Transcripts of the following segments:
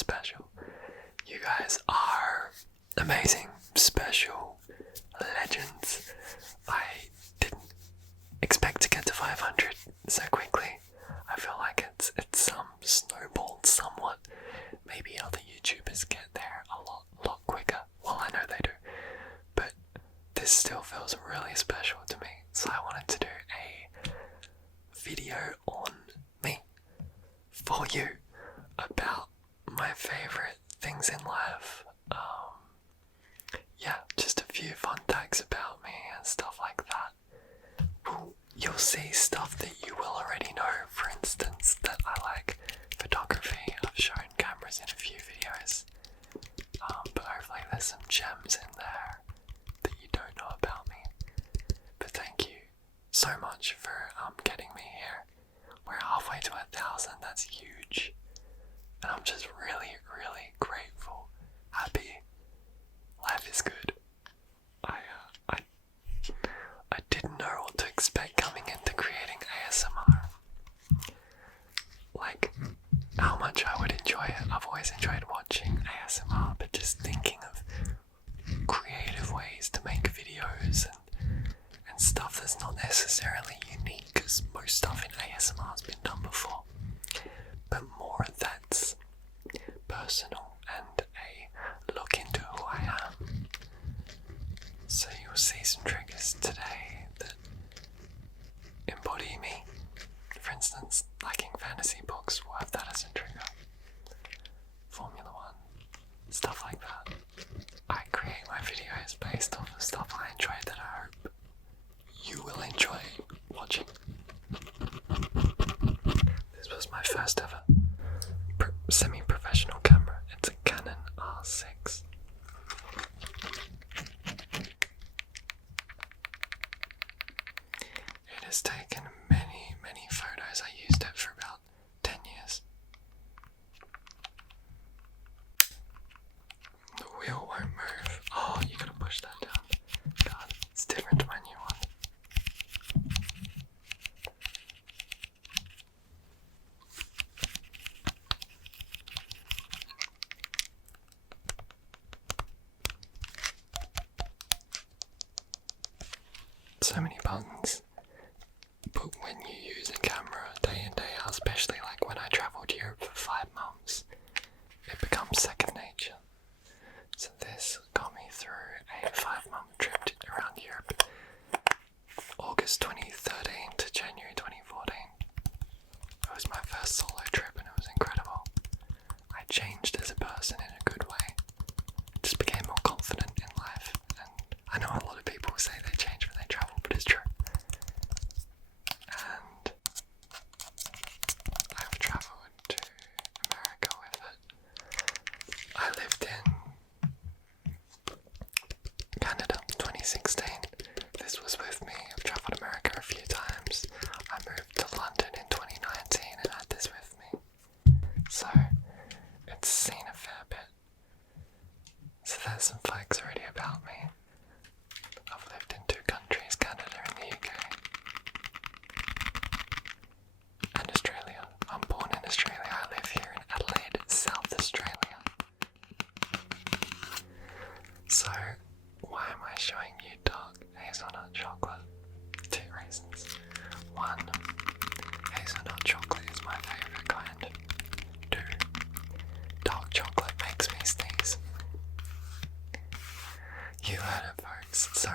special. You guys are amazing, special legends. I didn't expect to get to 500 so quickly. I feel like it's snowballed somewhat. Maybe other YouTubers get there a lot quicker. Well, I know they do. But this still feels really special to me. So I wanted to do a video on me for you about my favorite things in life. Yeah, just a few fun facts about me and stuff like that. You'll see stuff that you will already know. For instance, that I like photography. I've shown cameras in a few videos. But hopefully there's some gems in there that you don't know about me. But thank you so much for getting me here. We're halfway to 1,000, that's huge. And I'm just really, really grateful, happy. Life is good. I didn't know what to expect coming into creating ASMR. Like, how much I would enjoy it. I've always enjoyed watching ASMR, but just thinking of creative ways to make videos and stuff that's not necessarily unique, because most stuff in ASMR has been done before. But more that's personal and a look into who I am. So you'll see some triggers today that embody me. For instance, liking fantasy books will have that as a trigger. Formula One, stuff like that. I create my videos based off of stuff I enjoy that I hope you will enjoy watching. This was my first ever semi-professional camera. It's a Canon R6. It has taken many, many photos. I used it for about 10 years. The wheel won't move. Oh, you gotta push that down. God, it's different to my new one. So many buttons. But when you use a camera day in, day out, especially like when I travelled Europe for 5 months, it becomes second nature. So this got me through a 5-month trip around Europe, August 2013 to January 2014. It was my first solo trip and it was incredible. I changed as a person in a good way. Just became more confident in life, and I know a lot of people say they change when they travel, but it's true. And I've travelled to America with it. I lived in Canada 2016. This was with me. I've travelled America a few times. I moved to London in 2019 and had this with me. So it's seen a fair bit. So there's some facts already about me. I've lived in 2 countries, Canada and the UK. And Australia. I'm born in Australia. I live here in Adelaide, South Australia. So, why am I showing you dark hazelnut chocolate? 2 reasons. 1, hazelnut chocolate is my favourite kind. 2, dark chocolate makes me sneeze. You heard it, folks. So,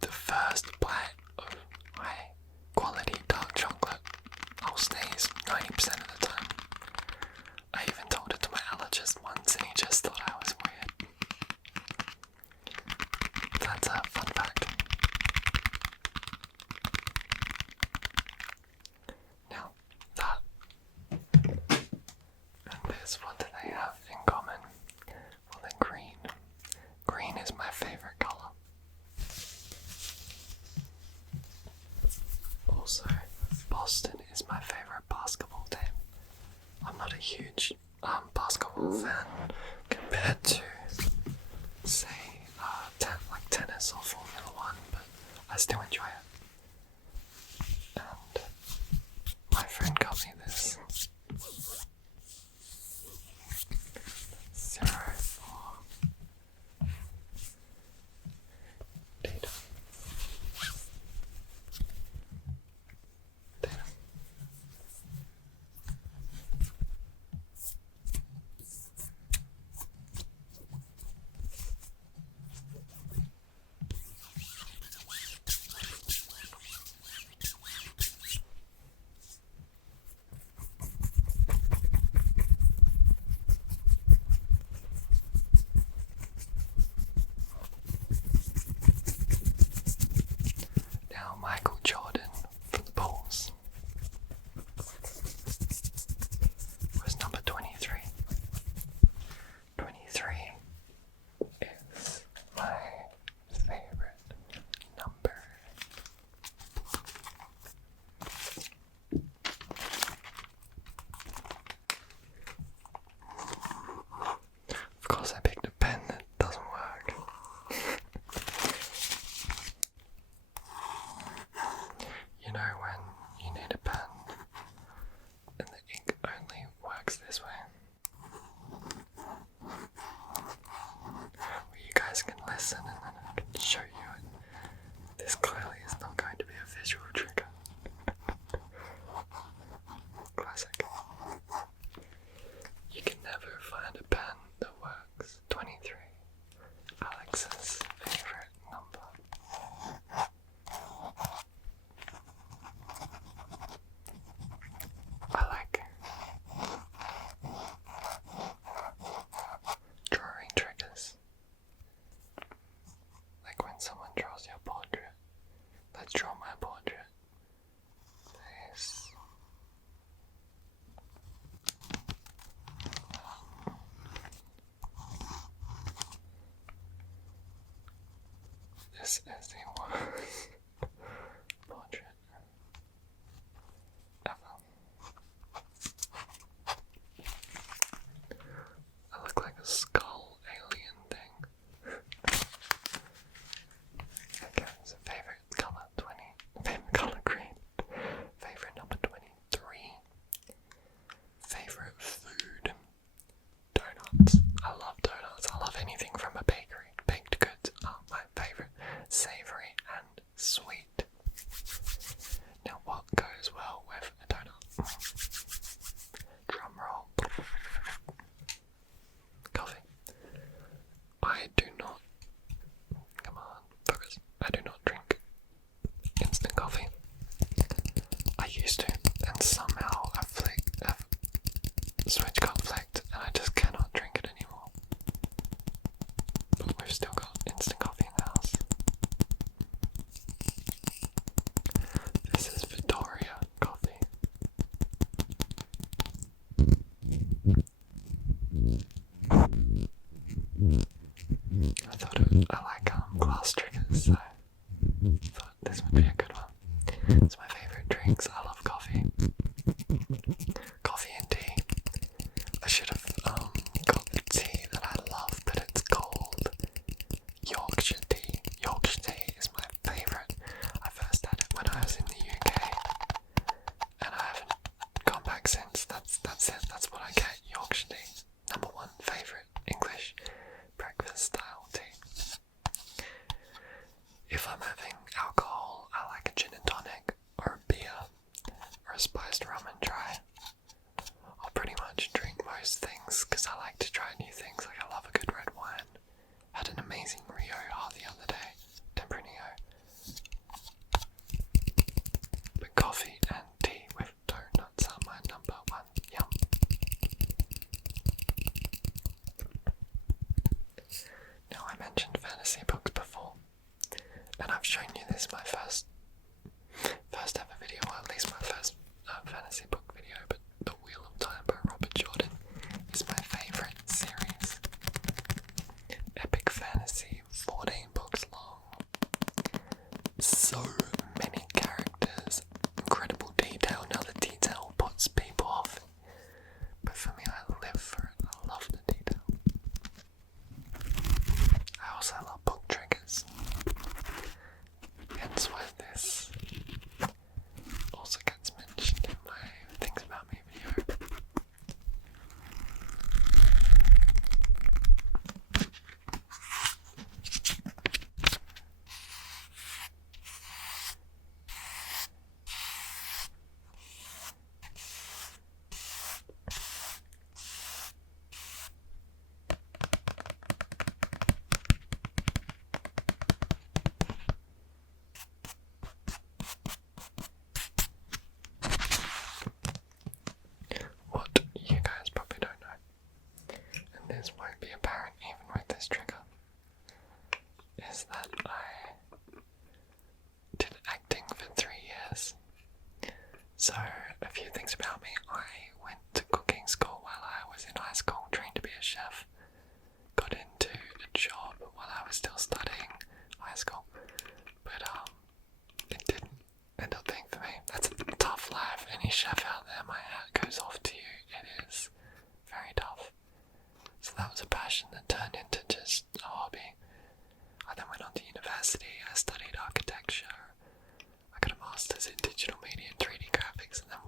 the first bite of my quality dark chocolate, I'll sneeze 90% of the time. I even told it to my allergist once and he just thought I was weird. That's a fun fact. Now, that and this, what do they have in common? Well, they're green. Green is my favourite colour. Also, Boston is my favourite basketball team. I'm not a huge basketball fan compared to, say, like tennis or Formula One, but I still enjoy it. And my friend got me this This is the worst portrait ever. I look like a skull alien thing. Okay, so favorite color 20. Favorite color green. Favorite number 23. Favorite food. Donuts. I love donuts. I love anything from a bakery. Baked goods are my favorite. Savory and sweet. Now what goes well with a donut? Drum roll. Coffee. I do not, come on, focus. I do not drink instant coffee. I used to, and somehow I've switch got flicked, and I just cannot drink it anymore. But we've still got instant coffee in the house. This is Victoria coffee. I like glass triggers, so I thought this would be a good one. It's my favourite drinks. I love coffee. Coffee and tea. I should have got the tea that I love, but it's called Yorkshire tea. Yorkshire tea is my favourite. I first had it when I was in the UK, and I haven't gone back since. That's it. That's what I get. Yorkshire tea. Number one favourite English breakfast style tea. If I'm having alcohol, I like a gin and tonic, or a beer, or a spiced rum and dry. I'll pretty much drink most things because I like to try new things. Like I love a good red wine. Had an amazing Rioja the other day, Tempranillo. But coffee and tea with donuts are my number one. Yum. Now I mentioned fantasy books before, and I've shown you this my first ever video, or at least my first fantasy book video, but The Wheel of Time by Robert Jordan is my favourite series. Epic fantasy, 14 books long. So many characters, incredible detail. Now the detail puts people off, but for me I live for it. I love the detail. I also love book triggers. Hence why this also gets mentioned in my Things About Me video. What you guys probably don't know, and this won't be apparent even with this trigger, is that I did acting for 3 years. So, a few things about me. I went to cooking school while I was in high school, trained to be a chef. Got into a job while I was still studying high school, but it didn't end up being for me. That's a tough life. Any chef out there, my hat goes off to you. It is very tough. So that was a passion that turned into just a hobby. I then went on to university. I studied architecture. I got a master's in digital media and 3D graphics, and then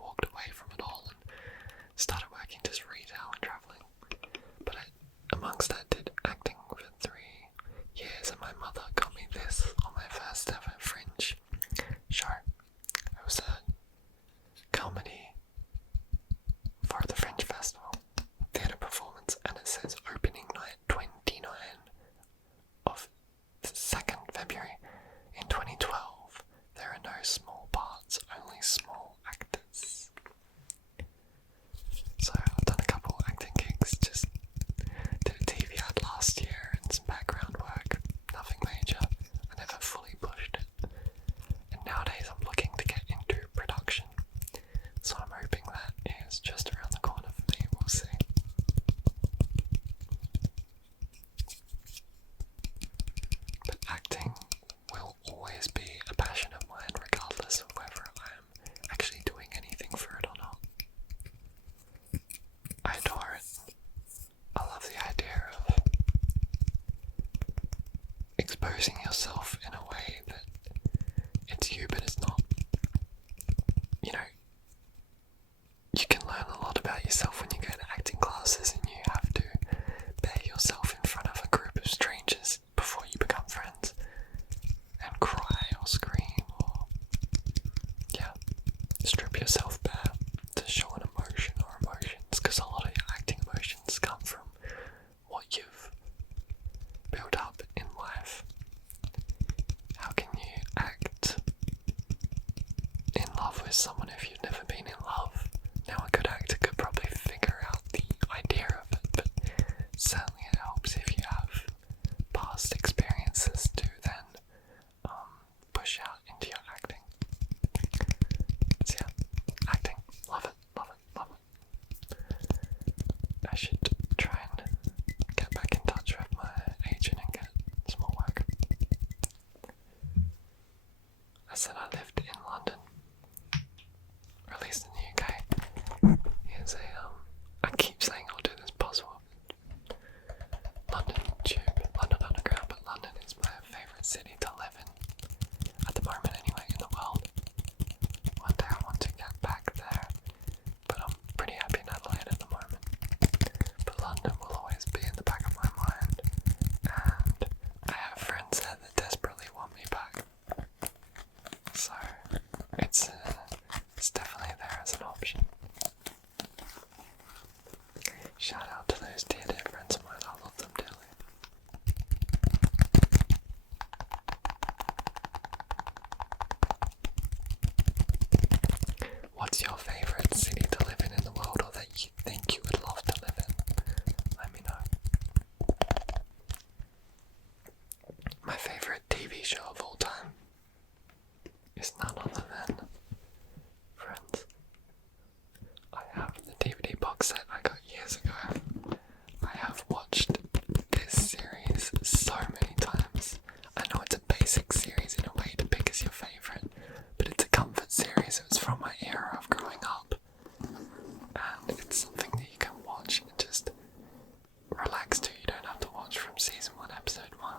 strip yourself bare to show an emotion or emotions, because a lot of your acting emotions come from what you've built up in life. How can you act in love with someone if you've never been in love? Now, a good actor could probably figure out the idea of it, but certainly it helps if you have past experiences to then push out into your acting. So yeah, acting, love it, love it, love it. I should try and get back in touch with my agent and get some more work. I said I lived in London, or at least in the UK. Here's I keep saying I'll do this puzzle. London Tube, London Underground, but London is my favourite city to live in. At the moment anyway, in the world. One day I want to get back there, but I'm pretty happy in Adelaide at the moment. But London will always be in the back of my mind, and I have friends there that desperately want me back. So, it's definitely there as an option. Shout out to those dear friends of mine, I love them dearly. What's your favourite city to live in the world, or that you think you would love to live in? Let me know. My favourite TV show of all time is none other than Friends. I have the DVD box set I got years ago. I have watched this series so many times. I know it's a basic series in a way to pick as your favourite, but it's a comfort series. It was from my era of growing up, and it's something that you can watch and just relax to. You don't have to watch from season 1, episode 1.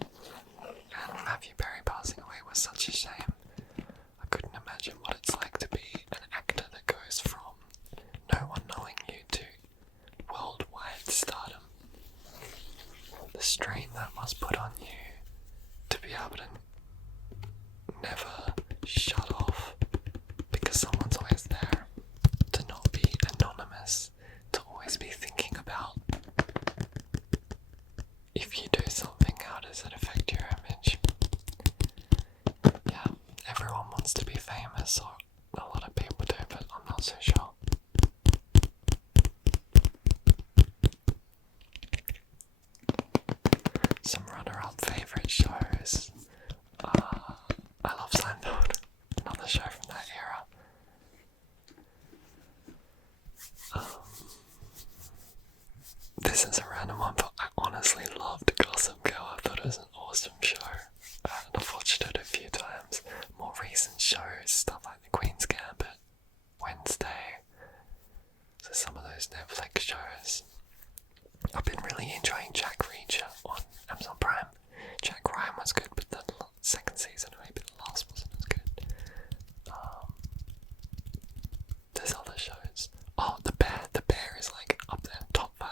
And Matthew Perry passing away was such a shame. I couldn't imagine what it's like to be an actor that goes from no one knowing you to worldwide stardom. The strain that must put on you to be able to never shut off because someone's always there, to not be anonymous, to always be thinking about if you do something, how does it affect your image? Yeah, everyone wants to be famous, or a lot of people do, but I'm not so sure. Some runner-up favourite shows. I love Seinfeld, another show from that era. This is a random one, but I honestly loved Gossip Girl. I thought it was an awesome show. And I've watched it a few times. More recent shows, stuff like The Queen's Gambit, Wednesday. So some of those Netflix shows. I've been really enjoying Jack Reacher on Amazon Prime. Jack Ryan was good, but the second season, maybe the last wasn't as good. There's other shows. Oh, The Bear. The Bear is like up there, top 5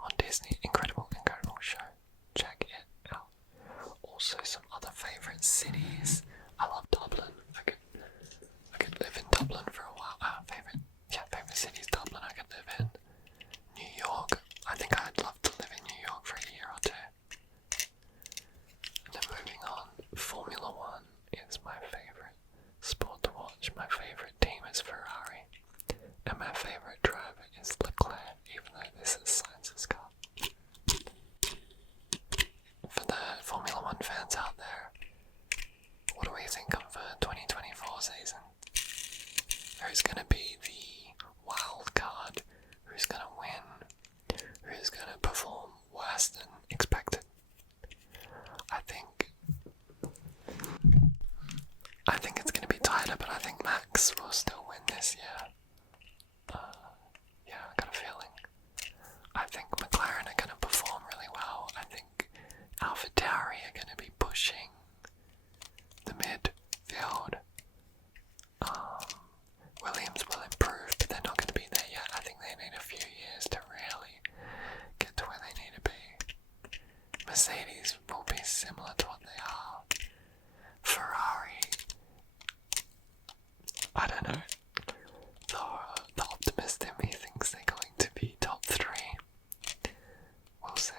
on Disney. Incredible, incredible show. Check it out. Also, some other favourite cities. I love Dublin. I could live in Dublin for a while. Favourite cities, Dublin I could live in. New York. I think I'd love to live in New York for a year or two. And then moving on, Formula One is my favourite sport to watch. My favourite team is Ferrari. And my favourite driver is Leclerc, even though this is Sainz's car. For the Formula One fans out there, what do we think of the 2024 season? Who's going to be the wild card? Who's going to win? Who's going to perform worse than expected? I think it's going to be tighter, but I think Max will still win this year. I got a feeling. I think McLaren are going to perform really well. I think AlphaTauri are going to be pushing the midfield. Williams will improve, but they're not going to be there yet. I think they need a few years to really get to where they need to be. Mercedes will be similar to what they are. Ferrari, I don't know. The optimist in me thinks they're going to be top 3. We'll see.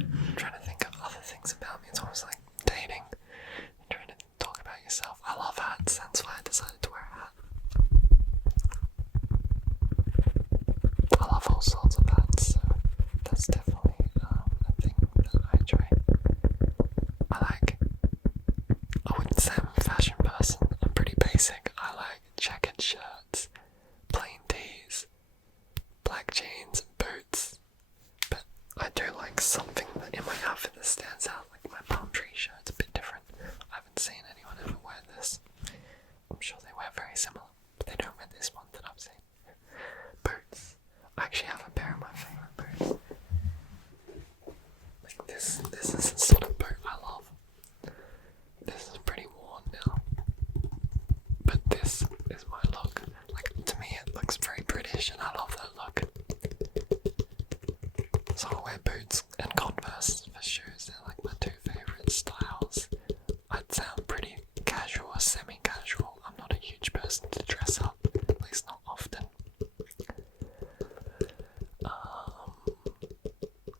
I'm trying to think of other things about me. It's almost like dating. You're trying to talk about yourself. I love hats, that's why I decided to wear a hat. I love all sorts of hats, so that's definitely a thing that I enjoy. I wouldn't say I'm a fashion person, I'm pretty basic. I like checkered shirts, plain tees, black jeans and boots. But I do like something in my outfit that stands out, like my palm tree shirt's a bit different. I haven't seen anyone ever wear this. I'm sure they wear very similar, but they don't wear this one that I've seen. Boots. I actually have a pair of my favourite boots. Like this is the sort of boot I love. This is pretty worn now, but this is my look. Like, to me it looks very British and I love that look. So I wear boots and Converse for shoes. They're like my 2 favourite styles. I'd say I'm pretty casual or semi-casual. I'm not a huge person to dress up, at least not often.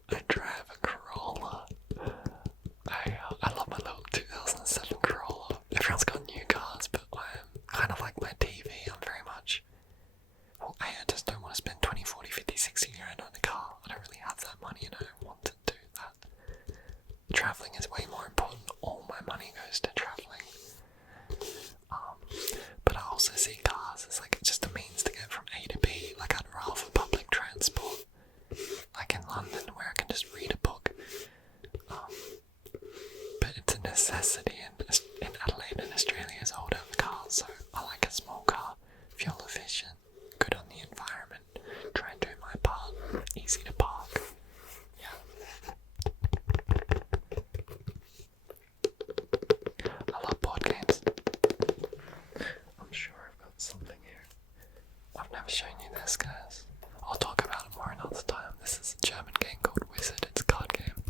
I drive a Corolla. I love my little 2007 Corolla. Everyone's got new cars, but I'm kind of like my TV. I'm very much, well, I just don't want to spend 20, 40, 50, 60 grand on a car. I don't really have that money and I don't want to do that. Travelling is way more important. All my money goes to travelling. But I also see cars as like just a means to get from A to B. Like, I'd rather public transport. Like in London, where I can just read a book. But it's a necessity in Adelaide and Australia is older cars, so I like a small car, fuel efficient, good on the environment, try and do my part, easy to park. Yeah. I love board games. I'm sure I've got something here. I've never shown you this, guys. I'll talk about it more another time. This is a German game called Wizard. It's a card game.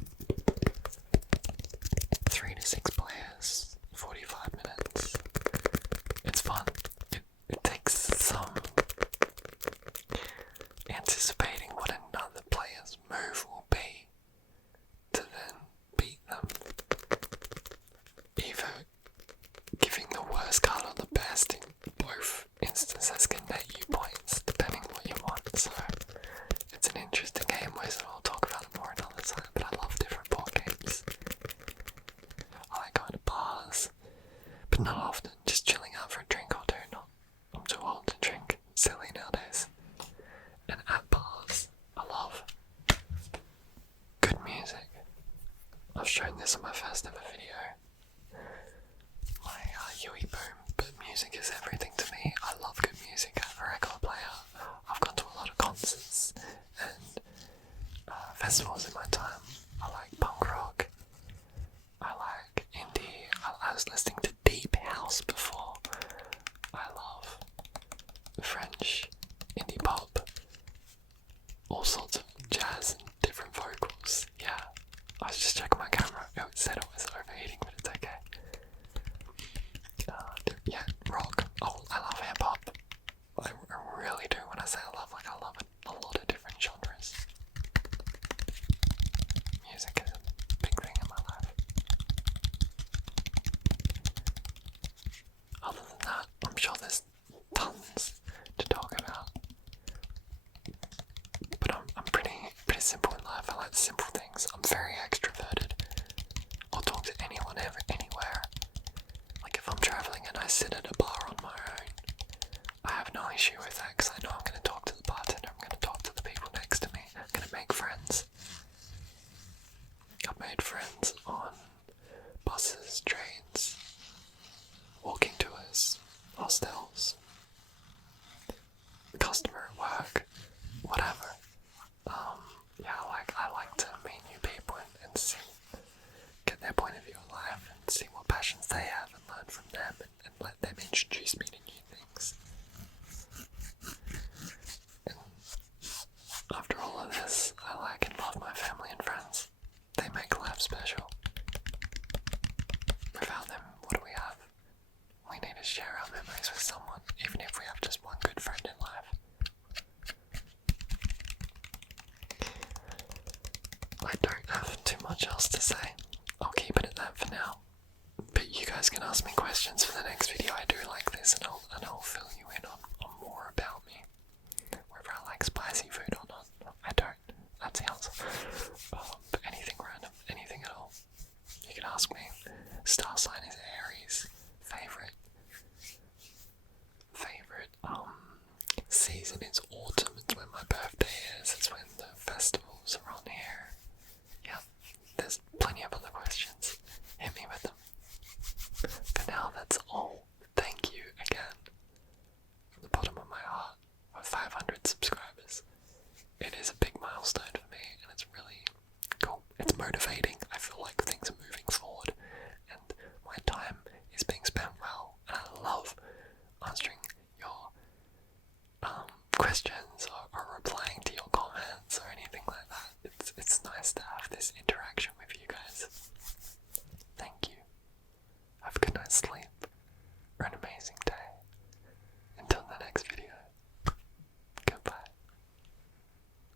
3 to 6 players, 45 minutes. It's fun. It takes some anticipating what another player's move will be to then beat them. Either giving the worst card or the best in both instances can net you points, depending on what you want. So it's an interesting game. I'll talk about it more another time, but I love different board games. I like going to bars, but not often, just chilling out for a drink or two. I'm too old to drink, silly nowadays. And at bars, I love good music. I've shown this in my first ever video. My Yui Boom, but music is everything to me. I love good music. I'm a record player. I've gone to a lot of concerts and festivals in my time. I like punk rock. I like indie. I was listening to deep house before. I love French indie pop. All sorts of jazz and different vocals. Yeah. I was just checking my camera. It said it was overheating, but it's okay. Yeah, rock. Oh, I love hip hop. I really do. When I say I love a lot of different genres. Music is a big thing in my life. Other than that, I'm sure there's tons to talk about. But I'm pretty simple in life. I like simple things. I'm very extroverted. I'll talk to anyone, anywhere. Like if I'm travelling and I sit at a bar on my own, I have no issue with that because I know I'm going to talk to the bartender, I'm going to talk to the people next to me, I'm going to make friends. I've made friends on buses, trains, walking tours, hostels, customer at work, whatever. Yeah, I like to meet new people and see, get their point of view on life and see what passions they have and learn from them and let them introduce me to new things. And after all of this, I like and love my family and friends. They make life special. much else to say. I'll keep it at that for now. But you guys can ask me questions for the next video. I do like this, and I'll fill you in on more about me. Whether I like spicy food or not, I don't. That's the answer. But anything random, anything at all, you can ask me. Star sign is Aries. Favorite season is autumn. It's when my birthday is. It's when the festivals are on here. Yeah, there's plenty of other questions. Hit me with them. For now, that's all. Thank you again from the bottom of my heart for 500 subscribers. It is a big milestone for me, and it's really cool. It's motivating.